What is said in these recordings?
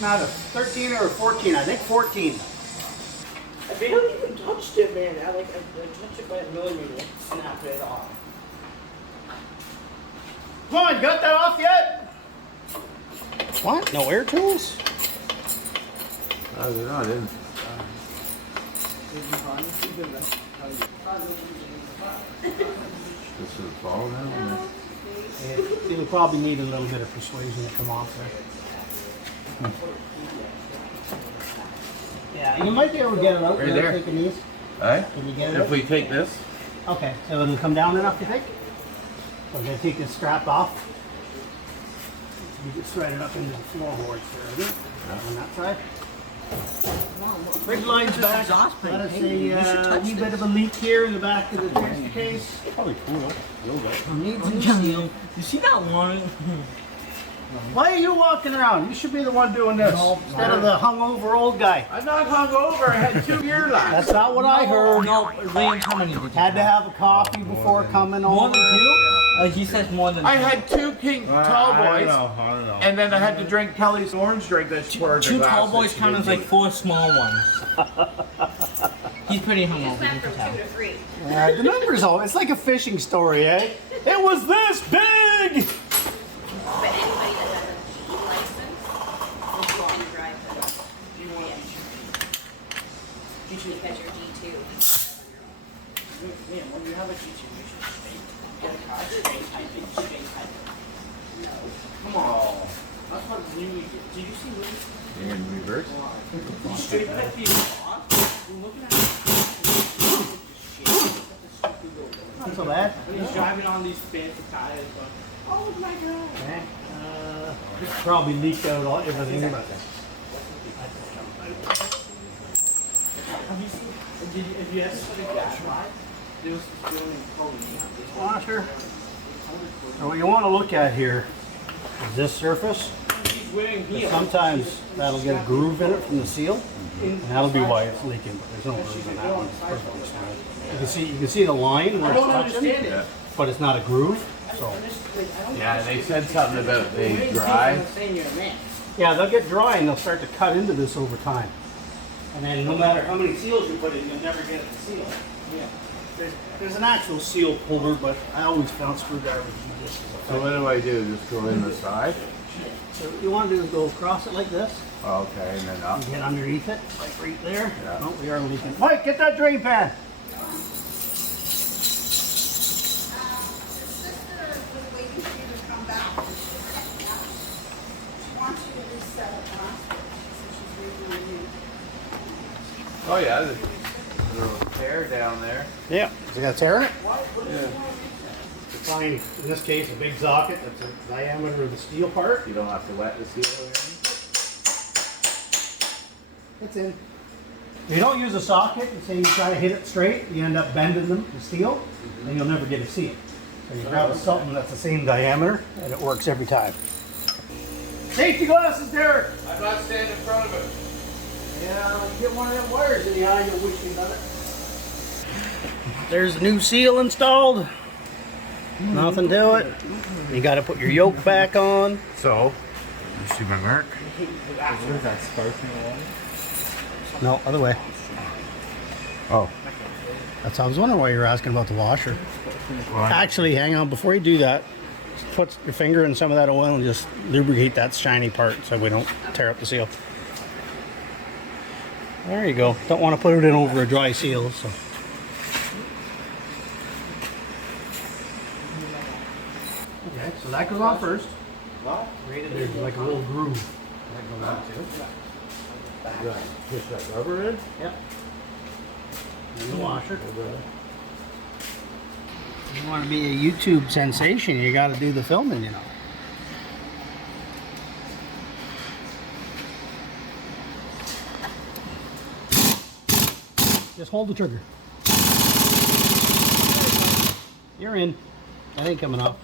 not a 13 or a 14, I think 14. I barely even touched it, man. I touched it by a millimeter and snapped it off. Come on, you got that off yet? What? No air tools? I don't know, I didn't. This is fall now? It would probably need a little bit of persuasion to come off there. Yeah, you might be able to get it out. Right there. Take it easy. Alright? Can you get it If out? we take this? Okay, so it'll come down enough, you think? So I'm going to take this strap off. You can slide it up into the floorboards there, isn't it? On that side. Ridgeline's back. Let us a wee bit of a leak here in the back of the transfer case. Probably cool up a little bit. Needs a deal. You see that one? Why are you walking around? You should be the one doing this instead of the hungover old guy. I'm not hungover. I had 2 year lapse. That's not what I heard. No, Liam, how many did you Had to have a coffee before coming More over. than 2? He says more than 2. I had 2 pink tall boys. I don't know. And then I had to drink Kelly's orange drink that's poured 2 tall boys count as like 4 small ones. He's pretty hungover. Went from 2 to 3. The numbers all, it's like a fishing story, eh? It was this big! But anybody that has a G license will go and drive them. Because you're G2. Man, when you have a G2, you should get a car straight. I think straight type. No. Come on. That's what Louis did. Did you see Louis? In reverse? He straight cut these off. We're looking at it. Not so bad. And he's driving on these fancy tires. But, oh my god. Okay. Probably leaked out all, everything about that. Have you seen? If you ever seen a gas ride, there was this girl named Chloe. Washer. So what you want to look at here is this surface. She's wearing heels. Sometimes that'll get a groove in it from the seal, and that'll be why it's leaking. But there's no groove in that one. It's perfectly smooth. You can see the line where I it's don't touching, understand it. but it's not a groove. So Yeah, they said something about they dry. yeah, they'll get dry and they'll start to cut into this over time. And then no matter how many seals you put in, you'll never get it to seal. Yeah. There's an actual seal puller, but I always found screwdrivers just as a So what do I do? Just go in the side? So what you want to do is go across it like this. Oh, okay, and then up. And get underneath it, like right there. Yeah. Oh, we are leaking. Mike, get that drain pan. Oh yeah, there's a little tear down there. Yeah. Is it got a tear in it? Yeah. Find, in this case, a big socket that's the diameter of the steel part. You don't have to wet the seal or anything? It's in. If you don't use a socket and say you try to hit it straight, you end up bending the steel, and you'll never get a seal. So you grab something that's the same diameter, and it works every time. Safety glasses, Derek! I'm not standing in front of it. Yeah, you get one of them wires in the eye, you'll wish you done it. There's the new seal installed. Nothing to it. You got to put your yoke back on. So, you see my mark? No, other way. Oh. That's I was wondering why you were asking about the washer. Actually, hang on, before you do that, put your finger in some of that oil and just lubricate that shiny part so we don't tear up the seal. There you go. Don't want to put it in over a dry seal. So. Okay, so that goes on first. There's like a little groove that goes on too. Push that rubber in? Yep. And the washer. If you want to be a YouTube sensation, you got to do the filming, you know. Just hold the trigger. You're in. That ain't coming off.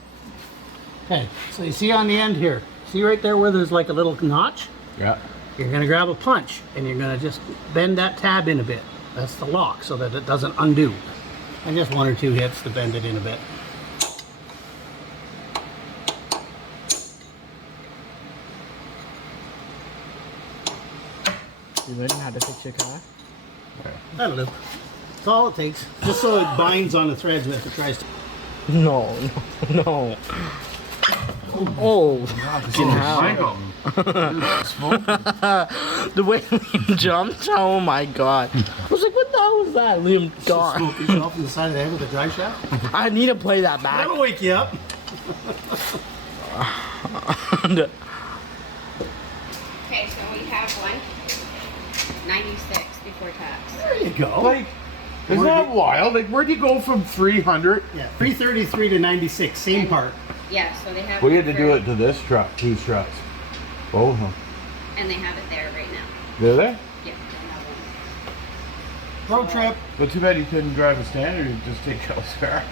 Okay, so you see on the end here, see right there where there's like a little notch? Yeah. You're going to grab a punch and you're going to just bend that tab in a bit. That's the lock so that it doesn't undo. And just 1 or 2 hits to bend it in a bit. You learning how to fix your car? I don't know. That's all it takes. Just so it binds on the threads if it tries to. No. Oh, Michael. the way Liam jumped, oh my god. I was like, what the hell was that? Liam gone. Smoke yourself in the side of the head with a drive shaft. I need to play that back. That'll wake you up. Okay, so we have 196 before tax. There you go. Like, isn't that wild? Like, where'd you go from 300? Yeah, 333 to 96, same part. Yeah, so they have. We had to do it to this truck, these trucks. Both of them. And they have it there right now. Do they? Yeah, they have one. Road trip. But too bad you couldn't drive a standard and just take elsewhere.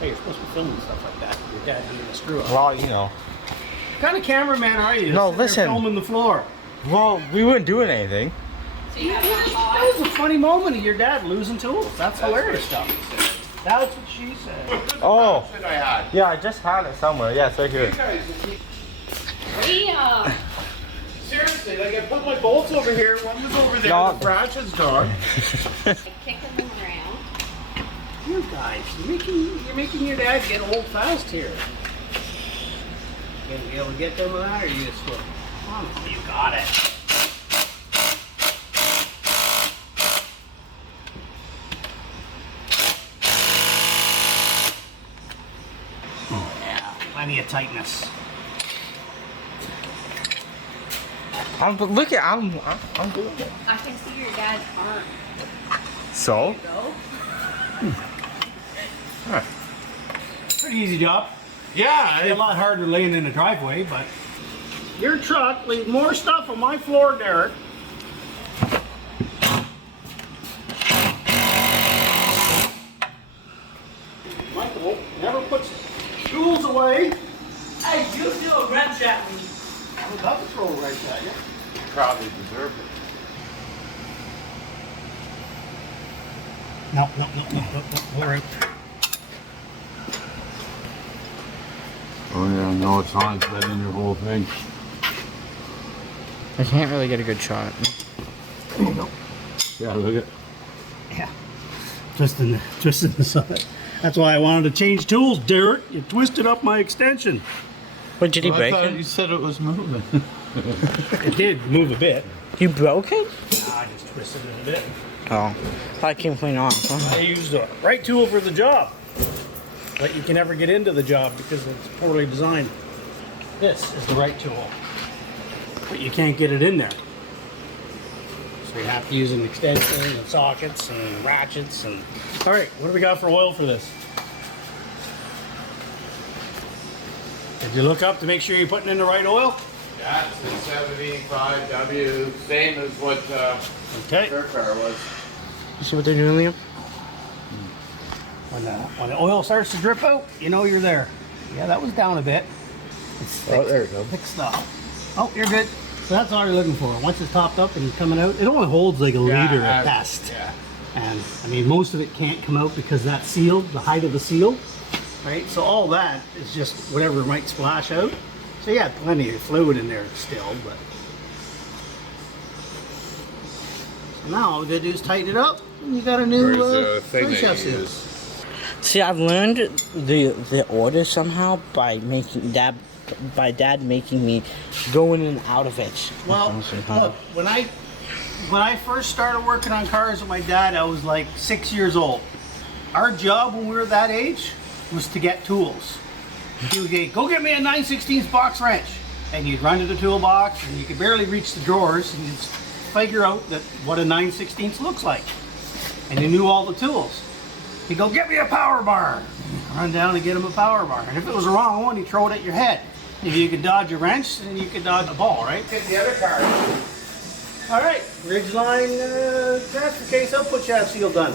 Hey, you're supposed to be filming stuff like that. Your dad didn't even screw up. Well, you know. What kind of cameraman are you? No, Sitting there listen. Filming the floor. Well, we weren't doing anything. So you have one That pause. was a funny moment of your dad losing tools. That's hilarious stuff. That's what she said. Oh. Shit I had. Yeah, I just had it somewhere. Yeah, it's right here. We, Seriously, like I put my bolts over here, one was over there, No. the branches gone. kicking them around. You guys, you're making your dad get old fast here. You gonna be able to get them with that, or you just go? Come on, you got it. Yeah, plenty of tightness. But look at I'm doing it. I can see your dad's arm. So? Go. Pretty easy job. Yeah, A lot harder laying in the driveway, but your truck leaves more stuff on my floor, Derek. Michael never puts tools away. Hey, you threw a wrench at me. I would love to throw a wrench at you. probably deserved it. No. All right. Oh yeah, no, it's on. It's been in your whole thing. I can't really get a good shot. There you go. Yeah, look at. Yeah. Just in the side. That's why I wanted to change tools, Derek. You twisted up my extension. What, did he I break thought it? you said it was moving. It did move a bit. You broke it? I just twisted it a bit. Oh. I came clean off. I used the right tool for the job. But you can never get into the job because it's poorly designed. This is the right tool. But you can't get it in there. So you have to use an extension and sockets and ratchets and... Alright, what do we got for oil for this? Did you look up to make sure you're putting in the right oil? That's the 75W, same as what Okay. her car was. You see what they're doing, Liam? When the oil starts to drip out, you know you're there. Yeah, that was down a bit. It's thick, Oh, there you go. thick stuff. Oh, you're good. So that's all you're looking for. Once it's topped up and coming out, it only holds like a liter at best. Yeah. And I mean, most of it can't come out because that's sealed, the height of the seal, right? So all that is just whatever might splash out. So you got plenty of fluid in there still, but. So now all we gotta do is tighten it up, and you got a new Where's the thing drive that shaft you seal. use? See, I've learned the order somehow by dad making me go in and out of it. Well, look, when I first started working on cars with my dad, I was like 6 years old. Our job when we were that age was to get tools. He would go get me a 9/16 box wrench, and you'd run to the toolbox, and you could barely reach the drawers, and you'd figure out what a 9/16 looks like. And you knew all the tools. He'd go, get me a power bar. Run down and get him a power bar. And if it was the wrong one, he'd throw it at your head. If you could dodge a wrench, then you could dodge a ball, right? Get the other car. All right, Ridgeline transfer case output shaft seal done.